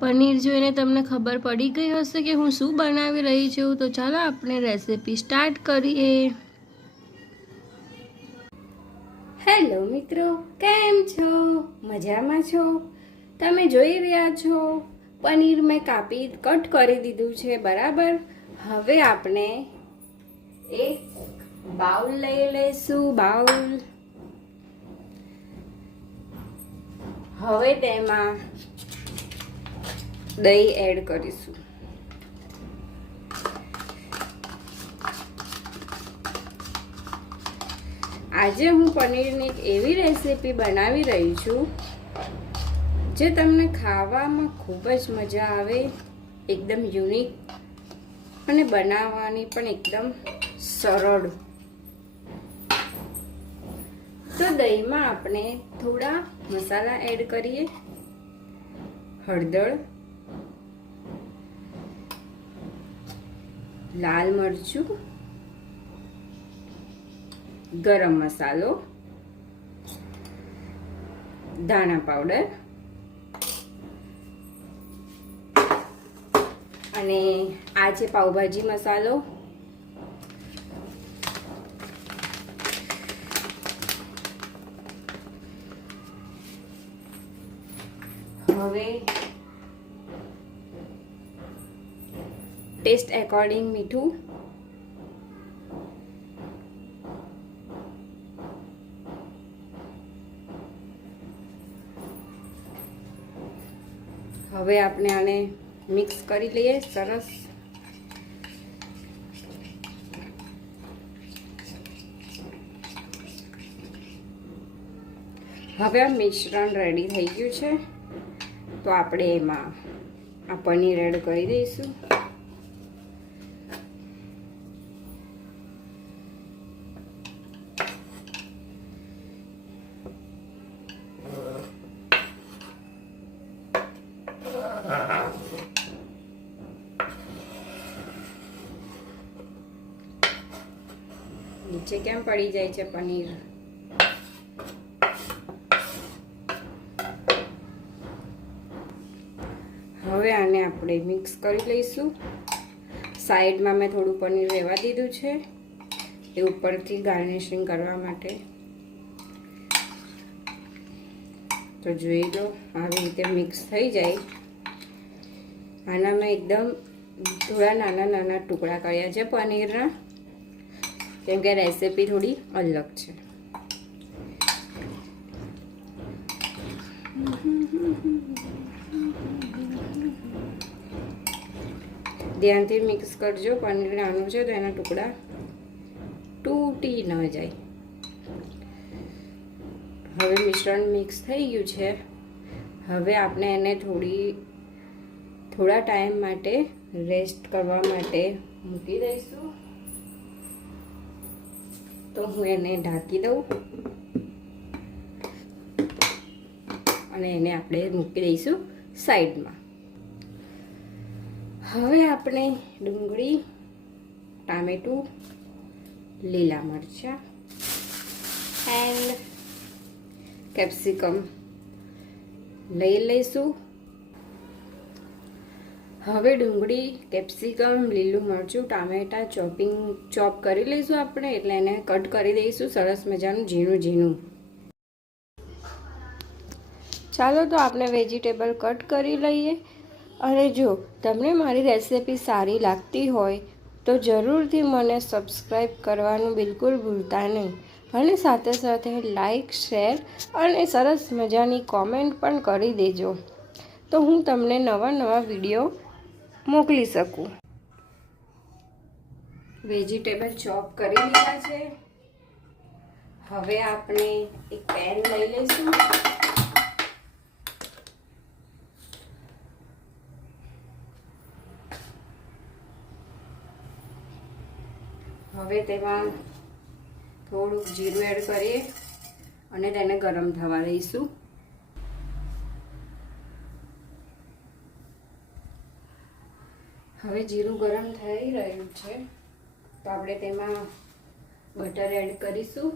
પનીર જોઈને તમને ખબર પડી ગઈ હશે કે હું શું બનાવી રહી છું, તો ચાલો આપણે રેસીપી સ્ટાર્ટ કરીએ। હેલો મિત્રો, કેમ છો? મજામાં છો? તમે જોઈ રહ્યા છો પનીર મેં કટ કરી દીધું છે, બરાબર। હવે આપણે એક બાઉલ લઈ લઈશું, બાઉલ। હવે તેમાં દહીં એડ કરીશું। આજે હું પનીરની એક એવી રેસીપી બનાવી રહી છું જે તમને ખાવામાં ખૂબ જ મજા આવે, એકદમ યુનિક અને બનાવવાની પણ એકદમ સરળ। તો દહીંમાં આપણે થોડા મસાલા એડ કરીએ। હળદર, લાલ મરચું, ગરમ મસાલો, ધાણા પાવડર અને આ છે પાવભાજી મસાલો। હવે ટેસ્ટ એકોર્ડિંગ મીઠું, હવે આપણે આને મિક્સ કરી લઈએ સરસ। હવે આ મિશ્રણ રેડી થઈ ગયું છે, તો આપણે એમાં આ પનીર એડ કરી દઈશું। નીચે કેમ પડી જાય છે પનીર? હવે આને આપણે મિક્સ કરી લઈશું। સાઈડમાં મેં થોડું પનીર રહેવા દીધું છે, એ ઉપરથી ગાર્નિશિંગ કરવા માટે। તો જોઈ લો, આવી રીતે મિક્સ થઈ જાય। આના મેં એકદમ થોડા નાના નાના ટુકડા કર્યા છે પનીરના, કેમ કે રેસીપી થોડી અલગ છે। ધ્યાનથી મિક્સ કરજો, પનીર નાનું છે તો એના ટુકડા તૂટી ન જાય। હવે મિશ્રણ મિક્સ થઈ ગયું છે, હવે આપણે એને થોડા ટાઈમ માટે રેસ્ટ કરવા માટે મૂકી દઈશું। તો હું એને ઢાંકી દઉં અને એને આપણે મૂકી દઈશું સાઈડમાં। હવે આપણે ડુંગળી, ટામેટું, લીલા મરચાં એન્ડ કેપ્સિકમ લઈ લઈશું। હવે ડુંગળી, કેપ્સિકમ, લીલું મરચું, ટામેટા ચોપ કરી લઈશું આપણે, એટલે એને કટ કરી દઈશું સરસ મજાનું ઝીણું ઝીણું। ચાલો તો આપણે વેજીટેબલ કટ કરી લઈએ। અને જો તમને મારી રેસીપી સારી લાગતી હોય તો જરૂરથી મને સબસ્ક્રાઈબ કરવાનું બિલકુલ ભૂલતા નહીં, અને સાથે સાથે લાઈક, શેર અને સરસ મજાની કોમેન્ટ પણ કરી દેજો, તો હું તમને નવા વિડીયો મોકલી શકું। વેજીટેબલ ચોપ કરી લીધા છે, હવે આપણે એક પેન લઈ લઈશું। હવે તેમાં થોડુંક જીરું એડ કરીએ અને તેને ગરમ થવા દઈશું। હવે જીરું ગરમ થઈ રહ્યું છે, તો આપણે તેમાં બટર એડ કરીશું।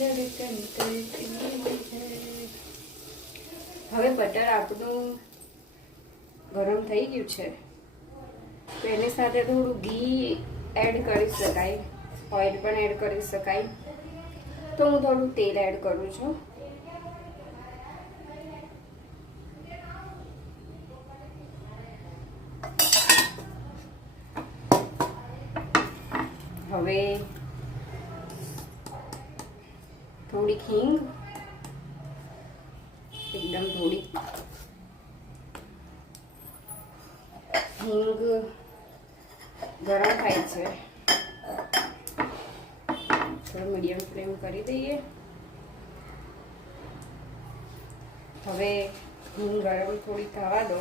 હવે બટર આપણું ગરમ થઈ ગયું છે, તો એની સાથે થોડું ઘી એડ કરી શકાય, ઓઇલ પણ એડ કરી શકાય. તો હું થોડું તેલ એડ કરું છું. હવે થોડીક હિંગ, એકદમ થોડી હિંગ ગરમ થાય છે, થોડું મીડિયમ ફ્લેમ કરી દઈએ. હવે હિંગ ગરમ થોડી થવા દો,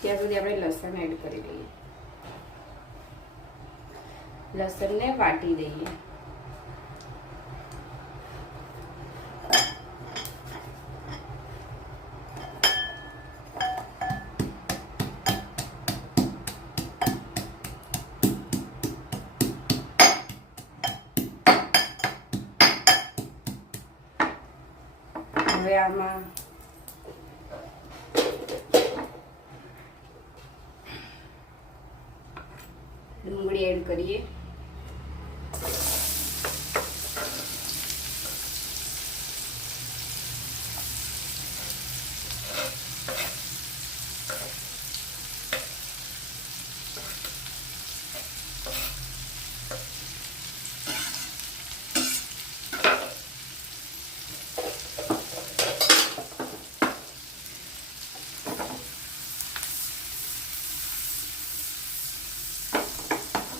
ત્યાં સુધી આપણે લસણ એડ કરી દઈએ. લસણને વાટી દઈએ. હવે આમાં ડુંગળી એડ કરીએ.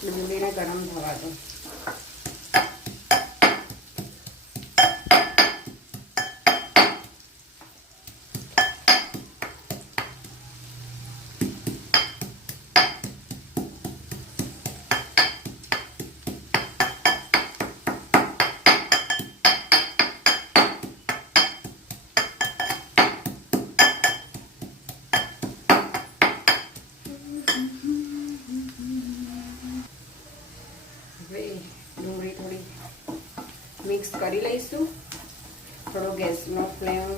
ડુંગળીને ગરમ થવા દો. ડુંગળી થોડી મિક્સ કરી લઈશું. થોડો ગેસનો ફ્લેમ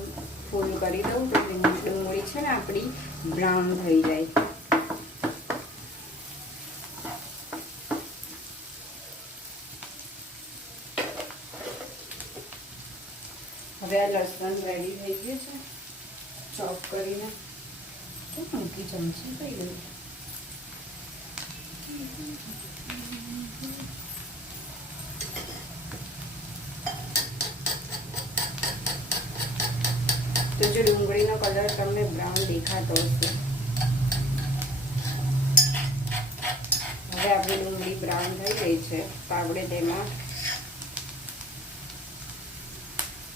ફૂલ કરી દઉં તો ડુંગળી છે ને આપણી બ્રાઉન થઈ જાય. હવે આ લસણ રેડી થઈ ગયું છે, ચોપ કરીને મૂકી ચમચી થઈ ગયું. તો જો ડુંગળીનો કલર તમને બ્રાઉન દેખાતો હશે. હવે આપણી ડુંગળી બ્રાઉન થઈ ગઈ છે, તો આપણે તેમાં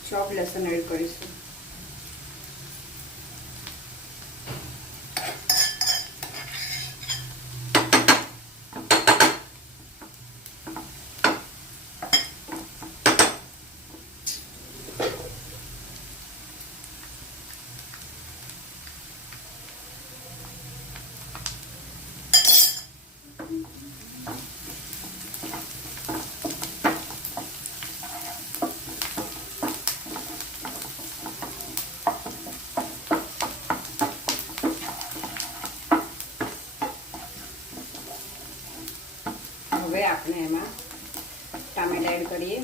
ચોપ લસણ એડ કરીશું. હવે આપણે એમાં ટામેટા એડ કરીએ.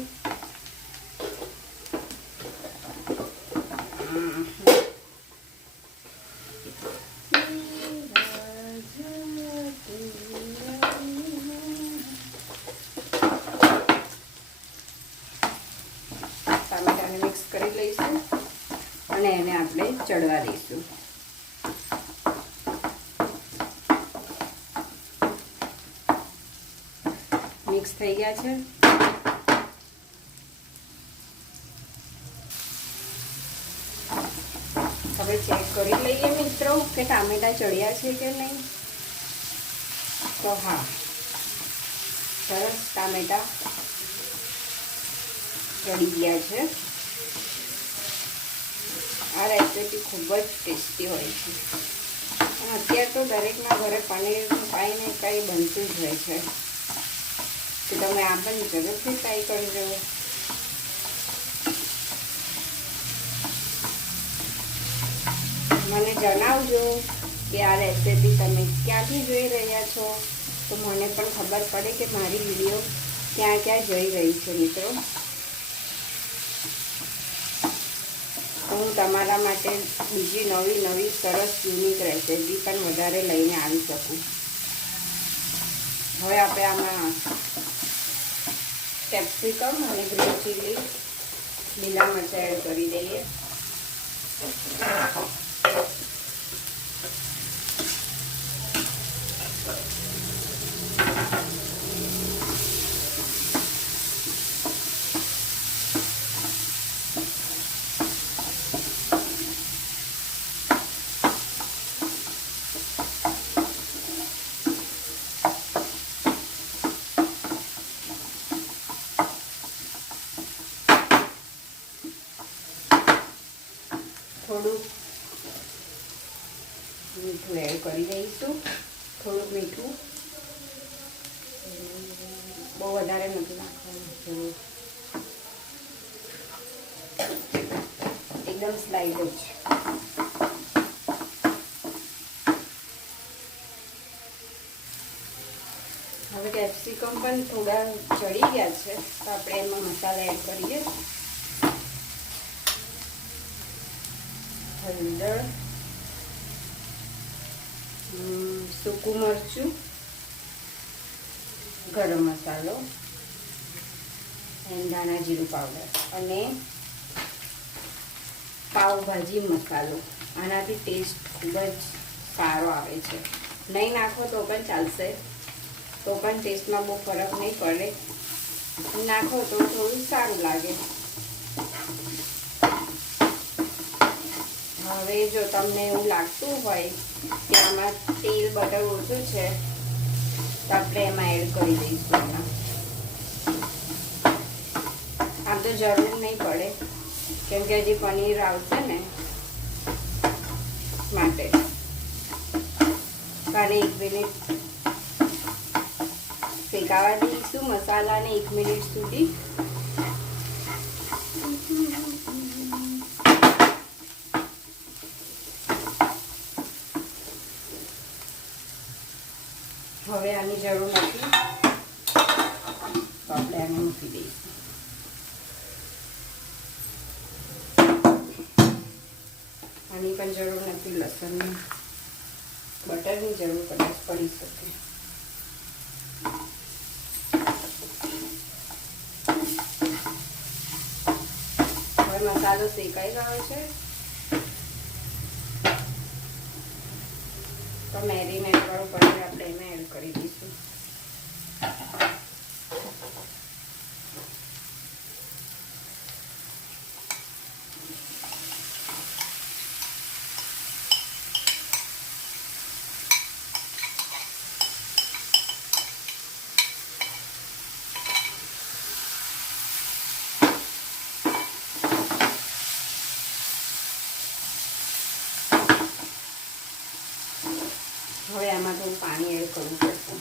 ટામેટાને મિક્સ કરી લઈશું અને એને આપણે ચડવા દઈશું. મિક્સ થઈ ગયા છે. હવે ચેક કરી લઈએ મિત્રો કે ટામેટા ચડ્યા છે કે નહીં. તો હા, સરસ ટામેટા ચડી ગયા છે. આ રેસીપી ખૂબ જ ટેસ્ટી હોય છે. અત્યારે તો દરેકના ઘરે પનીર કાંઈ ને કાંઈ બનતું જ હોય છે. તો તમે આ પણ જરૂરથી ટ્રાય કરજો. મને જણાવજો કે આ રેસીપી તમે ક્યાંથી જોઈ રહ્યા છો, તો મને પણ ખબર પડે કે મારી વિડીયો ક્યાં ક્યાં જઈ રહી છે મિત્રો. હું તમારા માટે બીજી નવી સરસ યુનિક રેસીપી પણ વધારે લઈને આવી શકું. હવે આપણે આમાં કેપ્સિકમ અને ગ્રીન ચીલી, લીલા મરચાં એડ કરી દઈએ. થોડુંક મીઠું એડ કરી દઈશું. થોડુંક મીઠું, બહુ વધારે નથી નાખવાનું, એકદમ સ્લાઇડ જ. હવે કેપ્સિકમ પણ થોડા ચડી ગયા છે, તો આપણે એમાં મસાલા એડ કરીએ. હળદર, સૂકું મરચું, ગરમ મસાલો, ધાણા જીરું પાવડર અને પાવભાજી મસાલો. આનાથી ટેસ્ટ ખૂબ જ સારો આવે છે. નહીં નાખો તો પણ ચાલશે, તો પણ ટેસ્ટમાં બહુ ફરક નહીં પડે. નાખો તો થોડું સારું લાગે. હવે જો તમને એવું લાગતું હોય કે આમાં તેલ બટર ઓછું છે, તો આપણે એમાં એડ કરી દઈશું. આમ તો જરૂર નહીં પડે, કેમ કે હજી પનીર આવશે ને માટે. અને 1 મિનિટ શેકાવા દઈશું મસાલાને 1 મિનિટ સુધી. હવે આની જરૂર નથી, તો આપણે આને મૂકી દઈશું. આની પણ જરૂર નથી. લસણની, બટરની જરૂર કદાચ પડી શકે. હવે મસાલો શેકાઈ ગયો છે, તો મેરીનેટ વાળું પનીર આપણે એમાં એડ કરી દઈશું. હવે આમાં થોડું પાણી એડ કરવું પડશે.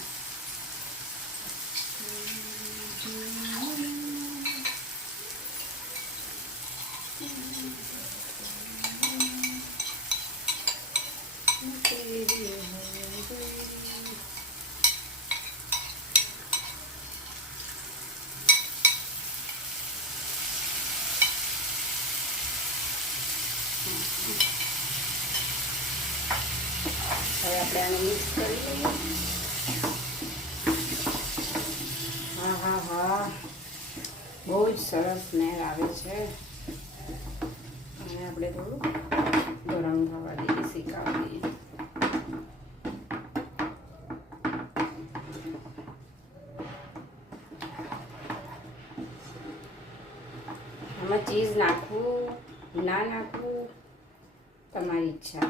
હવે આપણે આને મિક્સ કરી લઈએ. હા હા હા, બહુ જ સરસ સ્મેલ આવે છે. અને આપણે થોડું ગરમ થવા દઈએ, શેકાવા દઈએ. આમાં ચીઝ નાખવું ના નાખવું તમારી ઈચ્છા.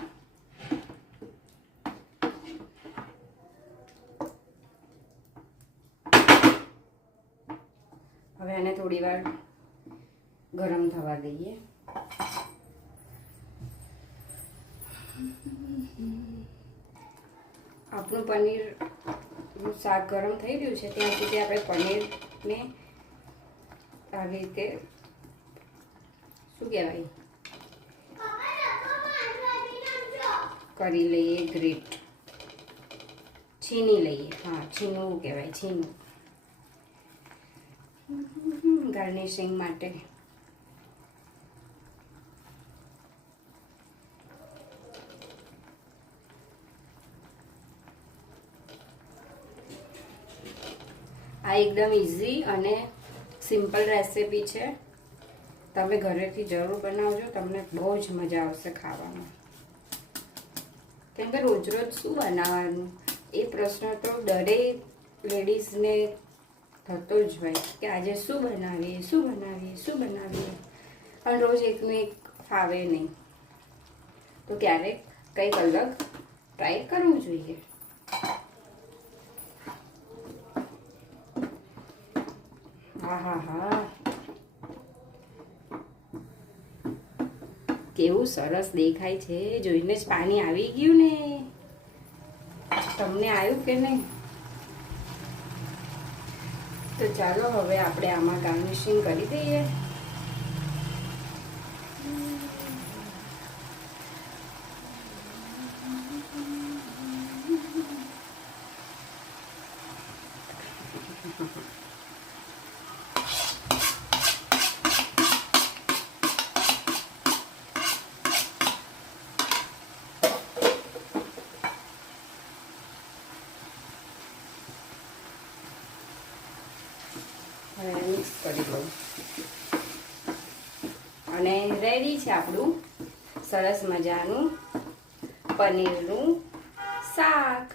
હવે આને થોડી વાર ગરમ થવા દઈએ. આપણું પનીર શાક ગરમ થઈ ગયું છે ત્યાં સુધી આપણે પનીરને આવી રીતે શું કહેવાય કરી લઈએ, ગ્રેટ છીની લઈએ. હા, છીનવું કહેવાય, છીનું, ગાર્નિશિંગ માટે. આ એકદમ ઇઝી અને સિમ્પલ રેસિપી છે. તમે ઘરેથી જરૂર બનાવજો, તમને બહુ જ મજા આવશે ખાવામાં. કેમ કે રોજ રોજ શું બનાવવાનું એ પ્રશ્ન તો દરેક લેડીઝને થતો જ હોય કે આજે શું બનાવીએ, શું બનાવીએ, શું બનાવીએ. પણ રોજ એકનું એક ફાવે નહીં, તો ક્યારેક કંઈક અલગ ટ્રાય કરવું જોઈએ. હા હા હા, કેવું સરસ દેખાય છે, જોઈને જ પાણી આવી ગયું ને. તમને આવ્યું કે નહીં? તો ચાલો હવે આપણે આમાં ગાર્નિશિંગ કરી દઈએ. મિક્સ કરી દઉં અને રેડી છે આપણું સરસ મજાનું પનીરનું શાક.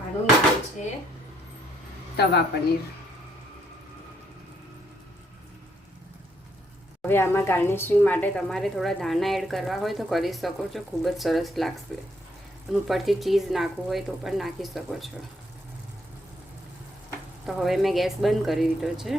આનું નામ છે તવા પનીર. હવે આમાં ગાર્નિશિંગ માટે તમારે થોડા દાણા એડ કરવા હોય તો કરી શકો છો, ખૂબ જ સરસ લાગશે. અને ઉપરથી ચીઝ નાખવું હોય તો પણ નાખી શકો છો. તો હવે મેં ગેસ બંધ કરી દીધો છે.